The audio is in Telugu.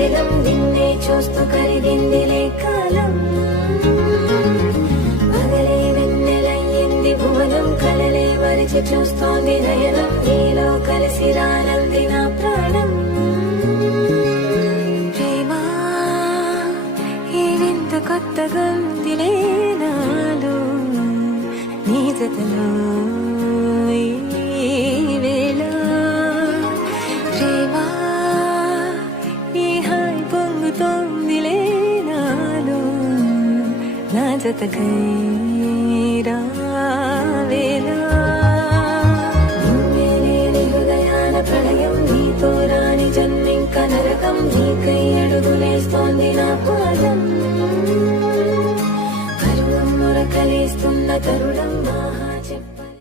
దినం నిన్నే చూస్తూ కరిగిందిలే కాలం పగలే వెన్నెలయ్యింది భువనం కలలే మరిచి చూస్తోంది నయనం నీలో కలిసి రానంది నా ప్రాణం ప్రేమా ఈ వింత కొత్తగా ఉందిలే నాలో నీ జతలో ఈ వేళ ప్రేమా ఈ హాయి పొంగుతోందిలే నాలో నా జతకై రా